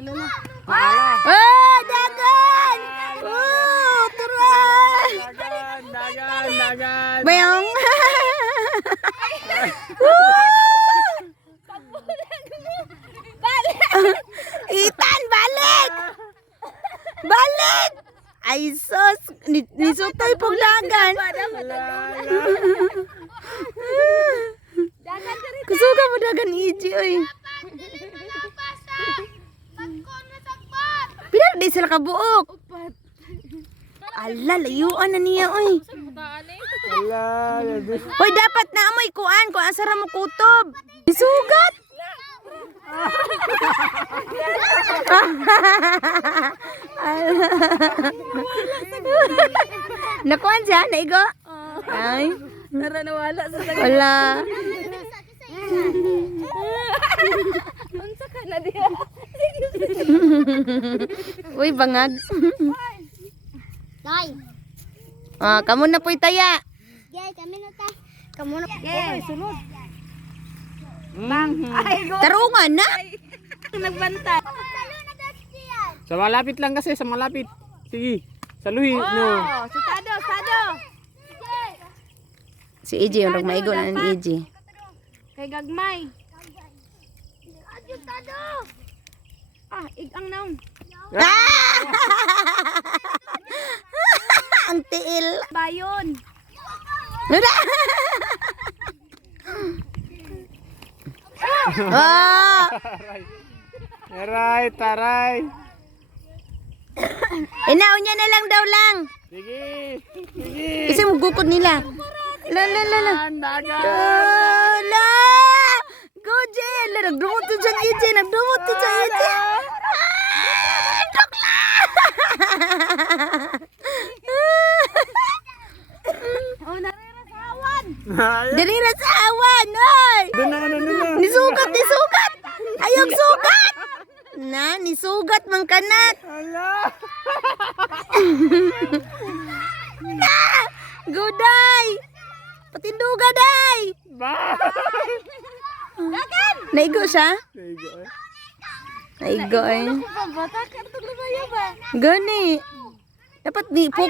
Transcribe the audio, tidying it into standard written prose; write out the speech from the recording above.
Oh, dagan! Oh, turay! Dagan. Bayong! Itan, balik! Balik! Ay, sus! Nisutoy pong dagan. Kusuga mo dagan, Iji, oy. Pinar di sila kabuok. Ala, layuan na niya, oy. Hoy, dapat na amoy kuan kung asara mo kutob. Isugat. Nakuan siya, naigo? Ay. Tara nawala sa sagay. Wala. Unsa ka na diha? Uy, bangag. Tay. Ah, kamu na po'y taya. Yay, kami na tay. Kamu na. Okay, sunod. Tarungan na. Nagbantay. Sa malapit lang kasi, sa malapit. Sige. Saluhin, no. Oh, sitado, sitado. Si EJ, yung maigo na ni EJ. Kay gagmay. Ah, igang naon. Ah! Ang tiil. Bayon. Ah! Taray, taray. Inaon niya na lang daw lang. Sige. Sige. Kasi magukod nila. La la la la. Dagan. La! Go, Jel! Nagdumot to dyan, EJ! Nagdumot to dyan, EJ! Tukla! Oh, narirasawan. Dalira sa awan, oy! Doon na. Nisugat, nisugat! Ayog sugat! Na, nisugat mang kanat! Ala. Guday! Patinduga, day! Ba. Naigo siya? Sige. Naigo eh. Bata ka to lumayo ba? Gani. Dapat di puk.